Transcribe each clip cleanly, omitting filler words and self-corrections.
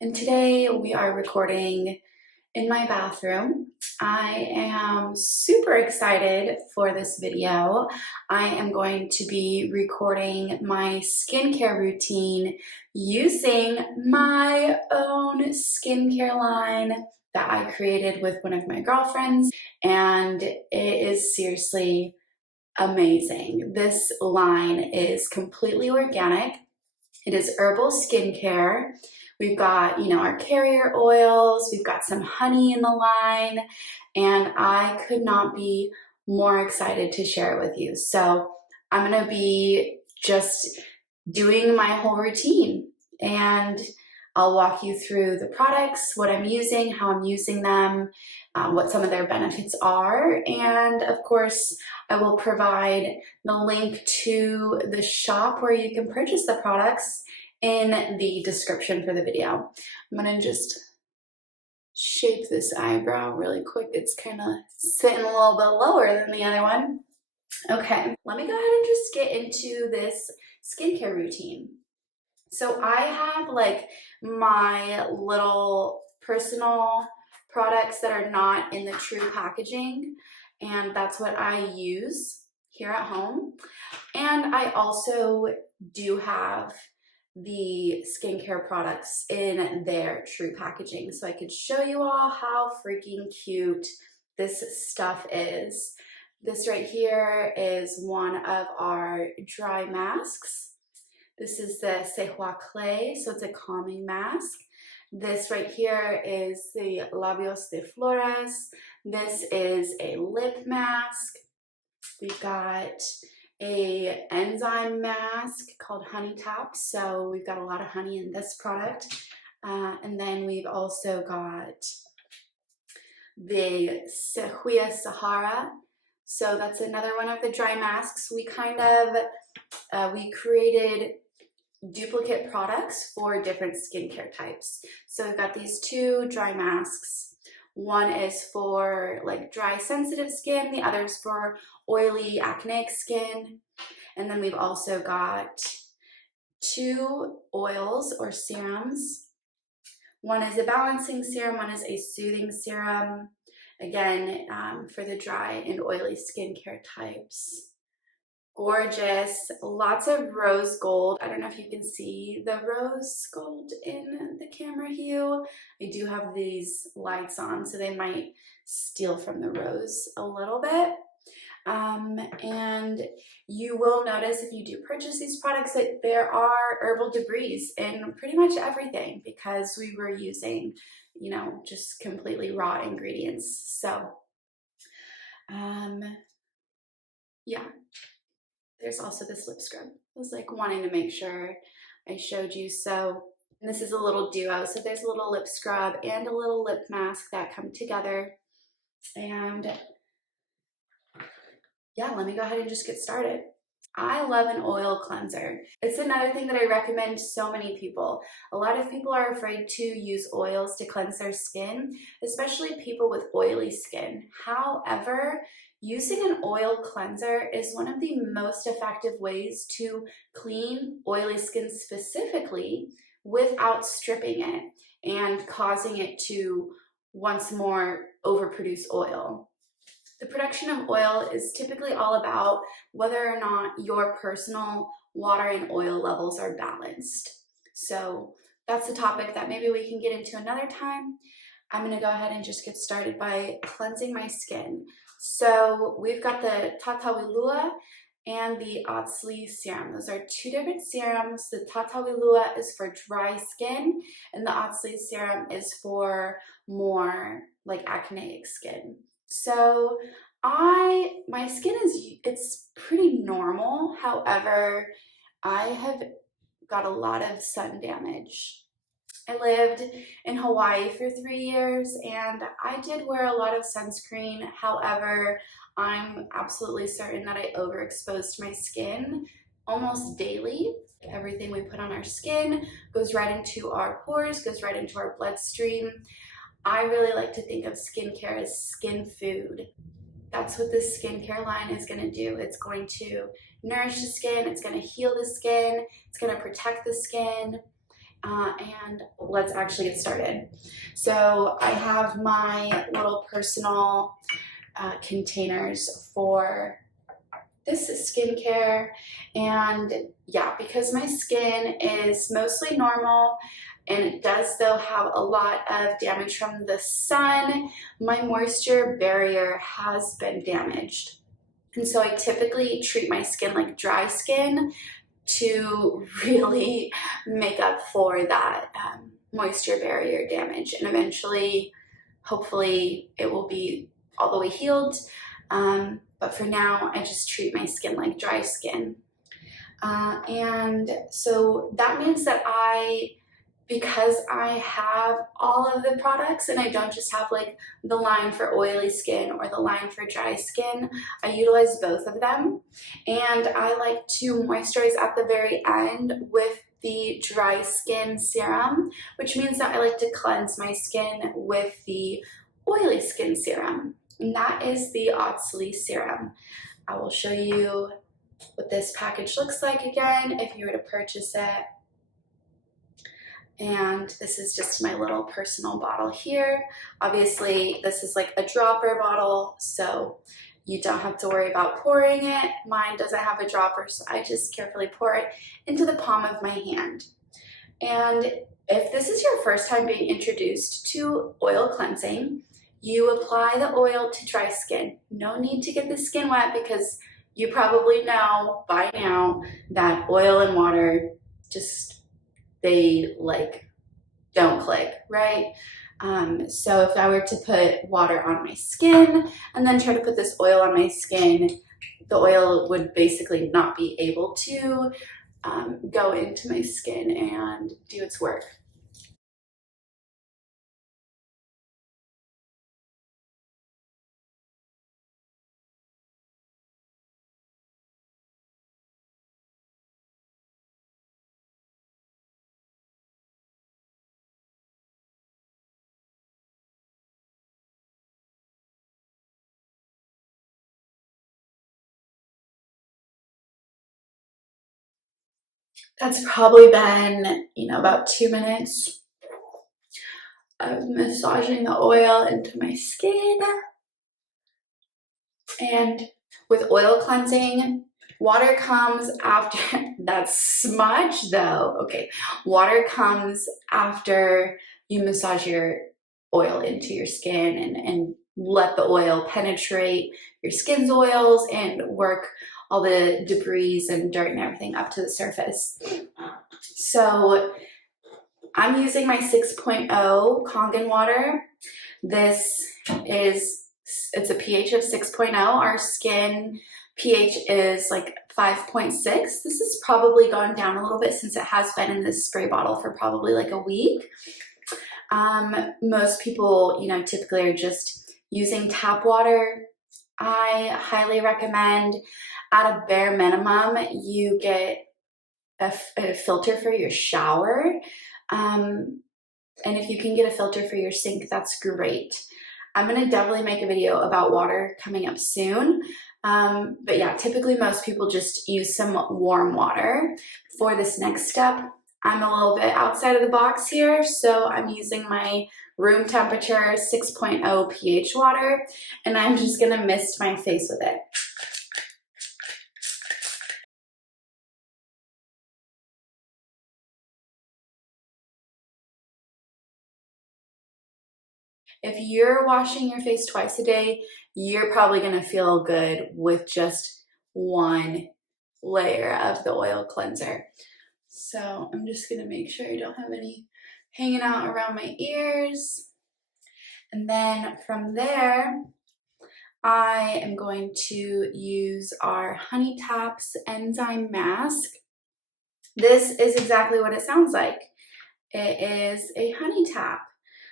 And today we are recording in my bathroom. I am super excited for this video. I am going to be recording my skincare routine using my own skincare line that I created with one of my girlfriends, and it is seriously amazing. This line is completely organic. It is herbal skincare. We've got, our carrier oils, we've got some honey in the line, and I could not be more excited to share it with you. So I'm gonna be just doing my whole routine, and I'll walk you through the products, what I'm using, how I'm using them, what some of their benefits are, and of course, I will provide the link to the shop where you can purchase the products in the description for the video. I'm gonna just shape this eyebrow really quick. It's kind of sitting a little bit lower than the other one. Okay, let me go ahead and just get into this skincare routine. So I have like my little personal products that are not in the true packaging, and that's what I use here at home. And I also do have the skincare products in their true packaging, so I could show you all how freaking cute this stuff is. This right here is one of our dry masks. This is the Sejoa Clay, so it's a calming mask. This right here is the Labios de Flores. This is a lip mask. We've got a enzyme mask called Honey Tap, so we've got a lot of honey in this product. And then we've also got the Sehuia Sahara. So that's another one of the dry masks. We created duplicate products for different skincare types. So we've got these two dry masks. One is for like dry sensitive skin, the other is for oily acneic skin. And then we've also got two oils or serums. One is a balancing serum, one is a soothing serum. Again, for the dry and oily skincare types. Gorgeous, lots of rose gold. I don't know if you can see the rose gold in the camera hue. I do have these lights on, so they might steal from the rose a little bit. And you will notice if you do purchase these products that there are herbal debris in pretty much everything because we were using, just completely raw ingredients. So, yeah. There's also this lip scrub. I was like wanting to make sure I showed you. So this is a little duo. So there's a little lip scrub and a little lip mask that come together. And yeah, let me go ahead and just get started. I love an oil cleanser. It's another thing that I recommend so many people. A lot of people are afraid to use oils to cleanse their skin, especially people with oily skin. However, using an oil cleanser is one of the most effective ways to clean oily skin specifically without stripping it and causing it to once more overproduce oil. The production of oil is typically all about whether or not your personal water and oil levels are balanced. So that's a topic that maybe we can get into another time. I'm gonna go ahead and just get started by cleansing my skin. So we've got the Tatawilua and the Otsli serum. Those are two different serums. The Tatawilua is for dry skin and the Otsli serum is for more like acneic skin. So my skin it's pretty normal. However, I have got a lot of sun damage. I lived in Hawaii for 3 years and I did wear a lot of sunscreen. However, I'm absolutely certain that I overexposed my skin almost daily. Everything we put on our skin goes right into our pores, goes right into our bloodstream. I really like to think of skincare as skin food. That's what this skincare line is going to do. It's going to nourish the skin, it's going to heal the skin, it's going to protect the skin, and let's actually get started. So I have my little personal containers for this is skincare, and yeah, because my skin is mostly normal and it does though have a lot of damage from the sun, my moisture barrier has been damaged. And so I typically treat my skin like dry skin to really make up for that moisture barrier damage. And eventually, hopefully, it will be all the way healed. But for now, I just treat my skin like dry skin. And so that means that because I have all of the products and I don't just have like the line for oily skin or the line for dry skin, I utilize both of them. And I like to moisturize at the very end with the dry skin serum, which means that I like to cleanse my skin with the oily skin serum. And that is the Otsley serum. I will show you what this package looks like again if you were to purchase it. And this is just my little personal bottle here. Obviously, this is like a dropper bottle, so you don't have to worry about pouring it. Mine doesn't have a dropper, so I just carefully pour it into the palm of my hand. And if this is your first time being introduced to oil cleansing, you apply the oil to dry skin. No need to get the skin wet because you probably know by now that oil and water they like don't click, right? So if I were to put water on my skin and then try to put this oil on my skin, the oil would basically not be able to go into my skin and do its work. That's probably been, about 2 minutes of massaging the oil into my skin. And with oil cleansing, water comes after, that's smudge though. Okay, water comes after you massage your oil into your skin and let the oil penetrate your skin's oils and work all the debris and dirt and everything up to the surface. So I'm using my 6.0 Kangen water. It's a pH of 6.0. Our skin pH is like 5.6. This has probably gone down a little bit since it has been in this spray bottle for probably like a week. Most people, typically are just using tap water. I highly recommend, at a bare minimum, you get a filter for your shower. And if you can get a filter for your sink, that's great. I'm gonna definitely make a video about water coming up soon. But yeah, typically most people just use some warm water. For this next step, I'm a little bit outside of the box here, so I'm using my room temperature 6.0 pH water, and I'm just gonna mist my face with it. If you're washing your face twice a day, you're probably gonna feel good with just one layer of the oil cleanser. So I'm just gonna make sure I don't have any hanging out around my ears. And then from there, I am going to use our Honey Taps Enzyme Mask. This is exactly what it sounds like. It is a honey tap.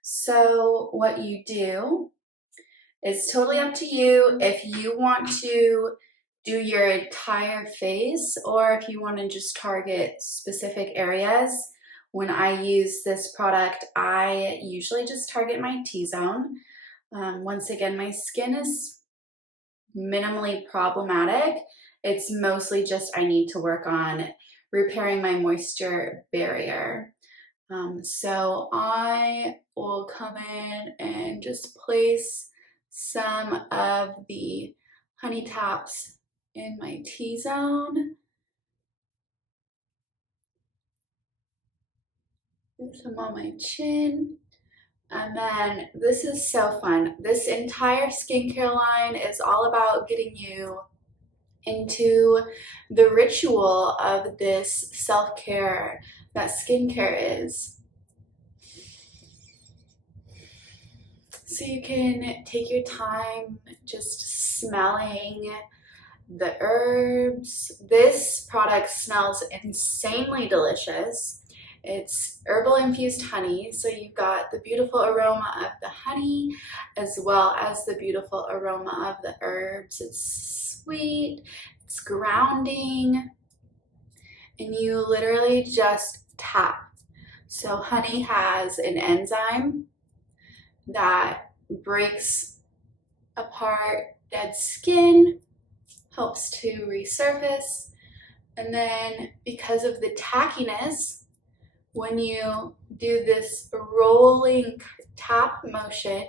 So what you do is totally up to you if you want to do your entire face or if you want to just target specific areas. When I use this product, I usually just target my T-zone. Once again, my skin is minimally problematic. It's mostly just I need to work on repairing my moisture barrier. So I will come in and just place some of the honey taps in my T-zone. Some on my chin. And then this is so fun. This entire skincare line is all about getting you into the ritual of this self-care that skincare is. So you can take your time just smelling the herbs. This product smells insanely delicious. It's herbal infused honey, so you've got the beautiful aroma of the honey as well as the beautiful aroma of the herbs. It's sweet, it's grounding, and you literally just tap. So honey has an enzyme that breaks apart dead skin, helps to resurface, and then because of the tackiness, when you do this rolling tap motion,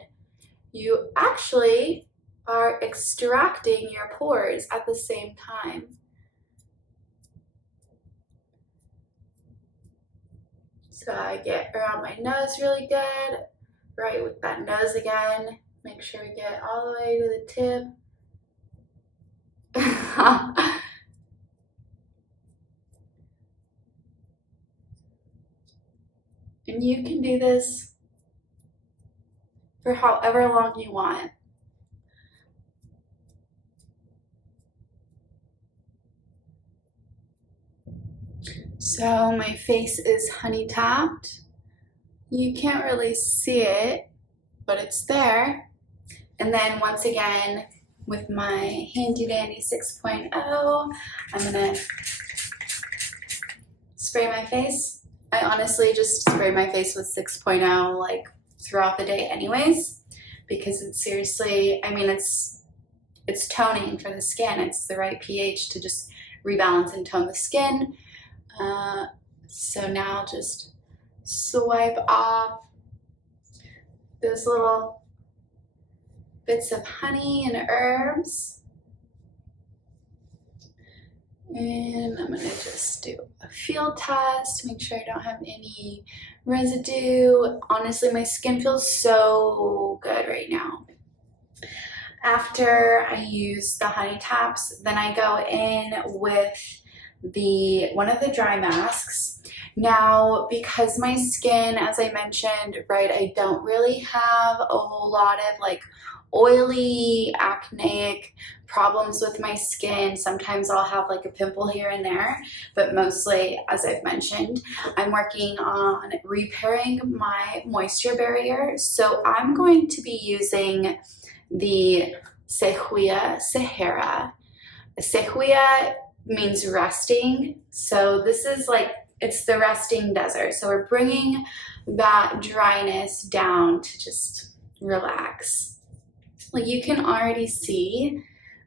you actually are extracting your pores at the same time. So I get around my nose really good, right with that nose again. Make sure we get all the way to the tip. And you can do this for however long you want. So my face is honey tapped. You can't really see it, but it's there. And then once again, with my handy dandy 6.0, I'm gonna spray my face. I honestly just spray my face with 6.0 like throughout the day anyways, because it's seriously, I mean, it's toning for the skin. It's the right pH to just rebalance and tone the skin. So now just swipe off those little bits of honey and herbs. And I'm gonna just do a field test, make sure I don't have any residue. Honestly, my skin feels so good right now. After I use the honey taps, then I go in with one of the dry masks. Now, because my skin, as I mentioned, right, I don't really have a whole lot of like oily, acneic problems with my skin. Sometimes I'll have like a pimple here and there, but mostly, as I've mentioned, I'm working on repairing my moisture barrier. So I'm going to be using the Sequoia Sahara. Sequoia means resting. So this is like, it's the resting desert. So we're bringing that dryness down to just relax. Like you can already see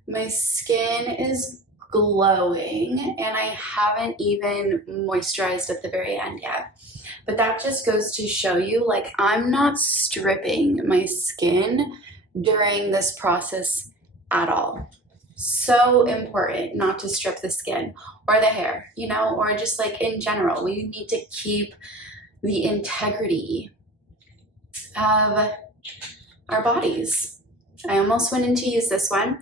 my skin is glowing and I haven't even moisturized at the very end yet. But that just goes to show you, like, I'm not stripping my skin during this process at all. So important not to strip the skin or the hair, you know, or just like in general, we need to keep the integrity of our bodies. I almost went in to use this one.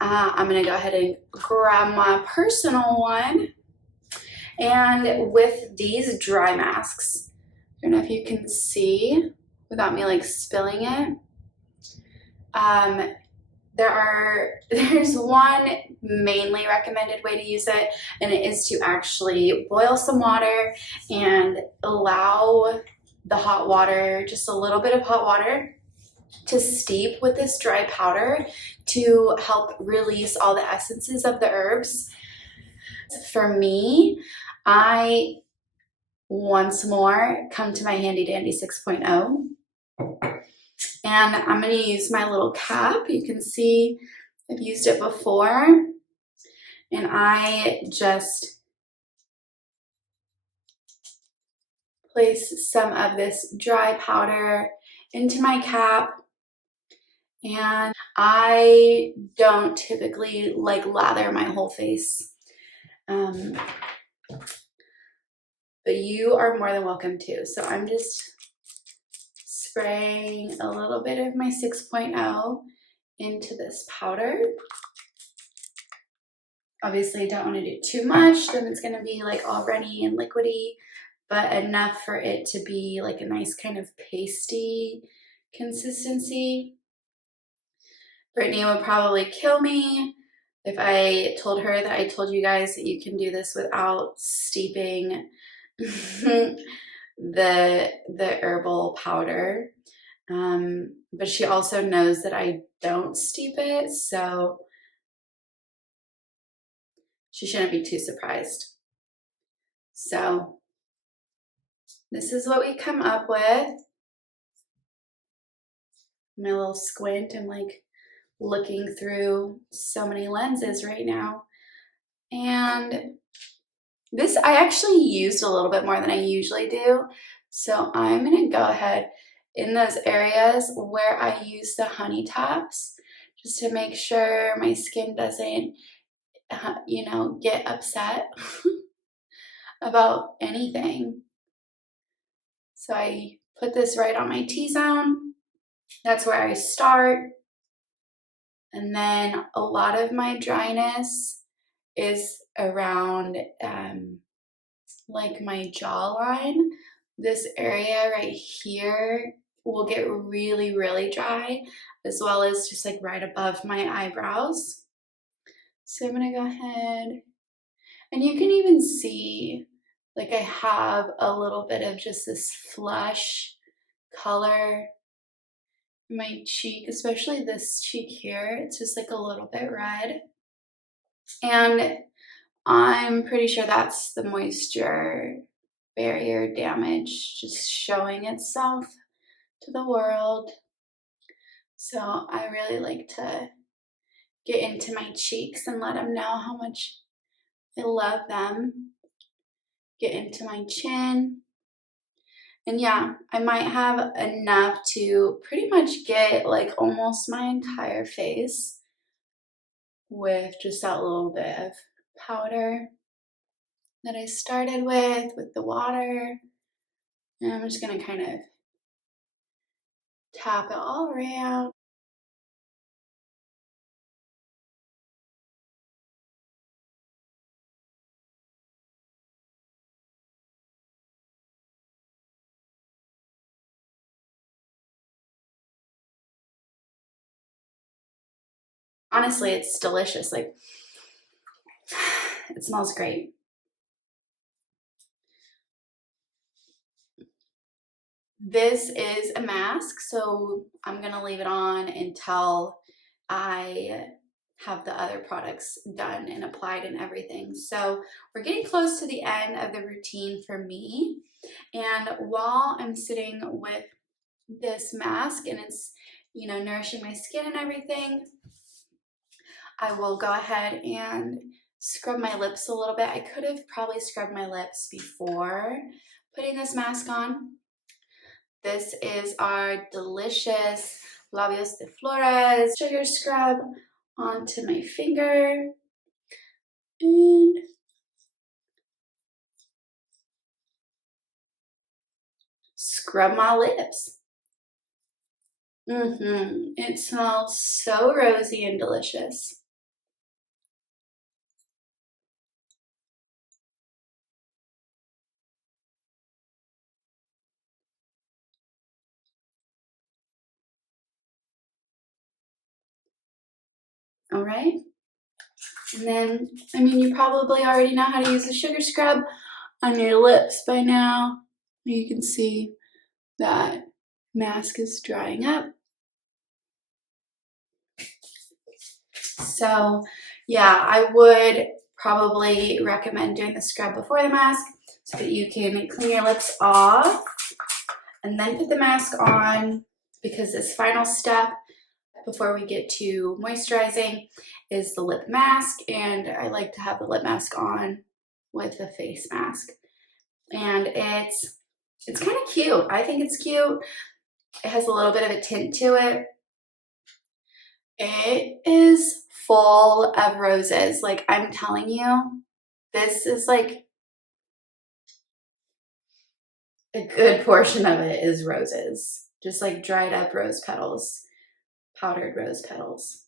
I'm gonna go ahead and grab my personal one. And with these dry masks, I don't know if you can see without me like spilling it. There's one mainly recommended way to use it, and it is to actually boil some water and allow the hot water, just a little bit of hot water, to steep with this dry powder to help release all the essences of the herbs. For me, I once more come to my handy dandy 6.0. And I'm going to use my little cap. You can see I've used it before. And I just place some of this dry powder into my cap. And I don't typically like lather my whole face, but you are more than welcome to. So I'm just spraying a little bit of my 6.0 into this powder. Obviously, I don't want to do too much, then it's going to be like all runny and liquidy, but enough for it to be like a nice kind of pasty consistency. Brittany would probably kill me if I told her that I told you guys that you can do this without steeping the herbal powder. But she also knows that I don't steep it, so she shouldn't be too surprised. So this is what we come up with. My little squint, I'm like looking through so many lenses right now. And this I actually used a little bit more than I usually do. So I'm gonna go ahead in those areas where I use the honey taps, just to make sure my skin doesn't, you know, get upset about anything. So I put this right on my T-zone. That's where I start. And then a lot of my dryness is around like my jawline. This area right here will get really, really dry, as well as just like right above my eyebrows. So I'm gonna go ahead, and you can even see like I have a little bit of just this flush color in my cheek, especially this cheek here. It's just like a little bit red. And I'm pretty sure that's the moisture barrier damage just showing itself to the world. So I really like to get into my cheeks and let them know how much I love them. Get into my chin. And yeah, I might have enough to pretty much get like almost my entire face with just that little bit of powder that I started with the water. And I'm just gonna kind of tap it all around. Honestly, it's delicious. Like, it smells great. This is a mask, so I'm gonna leave it on until I have the other products done and applied and everything. So we're getting close to the end of the routine for me. And while I'm sitting with this mask and it's, you know, nourishing my skin and everything, I will go ahead and scrub my lips a little bit. I could have probably scrubbed my lips before putting this mask on. This is our delicious Labios de Flores sugar scrub onto my finger. And scrub my lips. It smells so rosy and delicious. All right. And then, I mean, you probably already know how to use a sugar scrub on your lips by now. You can see that mask is drying up. So yeah, I would probably recommend doing the scrub before the mask so that you can clean your lips off and then put the mask on, because this final step before we get to moisturizing is the lip mask, and I like to have the lip mask on with the face mask. And it's It's kind of cute. I think it's cute. It has a little bit of a tint to it. It is full of roses. Like, I'm telling you, this is like a good portion of it is roses. Just like dried up rose petals, powdered rose petals.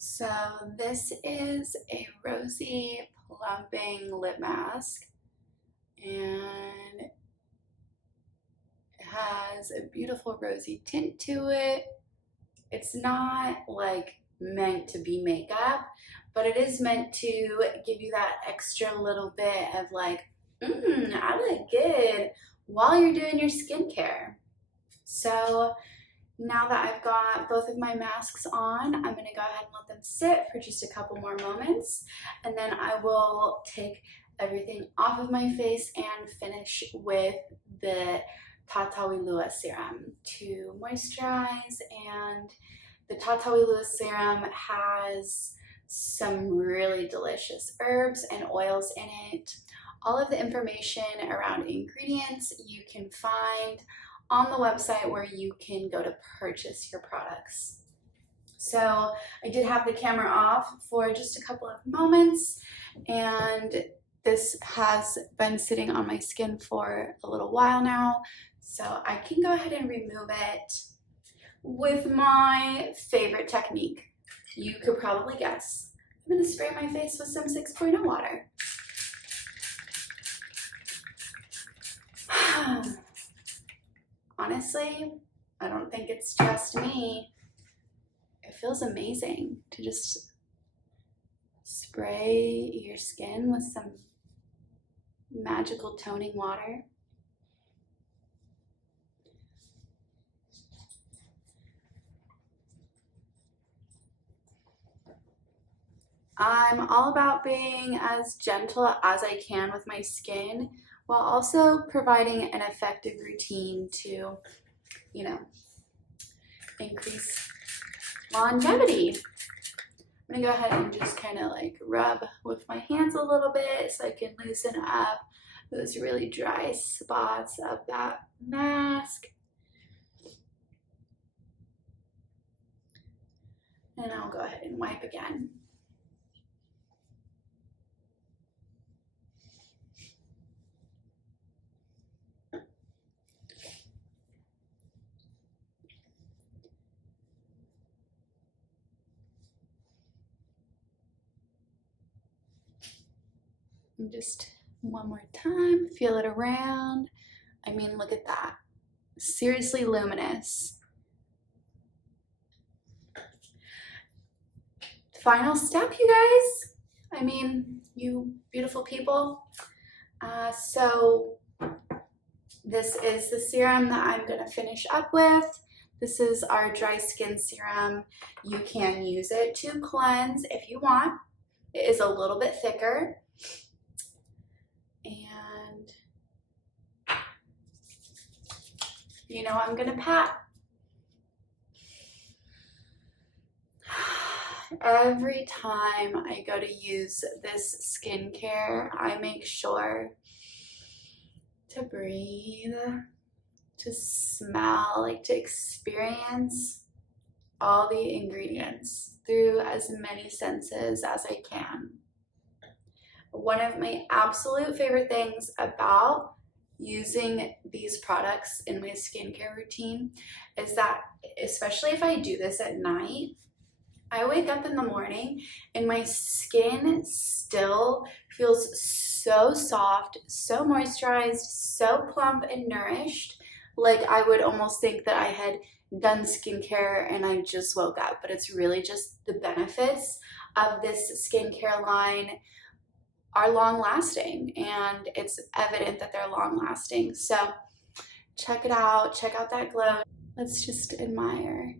So this is a rosy plumping lip mask, and it has a beautiful rosy tint to it. It's not like meant to be makeup, but it is meant to give you that extra little bit of like, I look good while you're doing your skincare. So now that I've got both of my masks on, I'm gonna go ahead and let them sit for just a couple more moments, and then I will take everything off of my face and finish with the Tatawilua serum to moisturize. And the Tatawilua serum has some really delicious herbs and oils in it. All of the information around ingredients you can find on the website where you can go to purchase your products. So I did have the camera off for just a couple of moments, and this has been sitting on my skin for a little while now, so I can go ahead and remove it with my favorite technique. You could probably guess. I'm gonna spray my face with some 6.0 water. Honestly, I don't think it's just me. It feels amazing to just spray your skin with some magical toning water. I'm all about being as gentle as I can with my skin, while also providing an effective routine to, you know, increase longevity. I'm gonna go ahead and just kind of like rub with my hands a little bit so I can loosen up those really dry spots of that mask. And I'll go ahead and wipe again. And just one more time, feel it around. I mean, look at that. Seriously luminous. Final step, you guys. I mean, you beautiful people. So this is the serum that I'm gonna finish up with. This is our dry skin serum. You can use it to cleanse if you want. It is a little bit thicker. And you know, I'm gonna pat. Every time I go to use this skincare, I make sure to breathe, to smell, like to experience all the ingredients through as many senses as I can. One of my absolute favorite things about using these products in my skincare routine is that, especially if I do this at night, I wake up in the morning and my skin still feels so soft, so moisturized, so plump and nourished. Like I would almost think that I had done skincare and I just woke up, but it's really just the benefits of this skincare line are long lasting, and it's evident that they're long lasting. So check it out, check out that glow. Let's just admire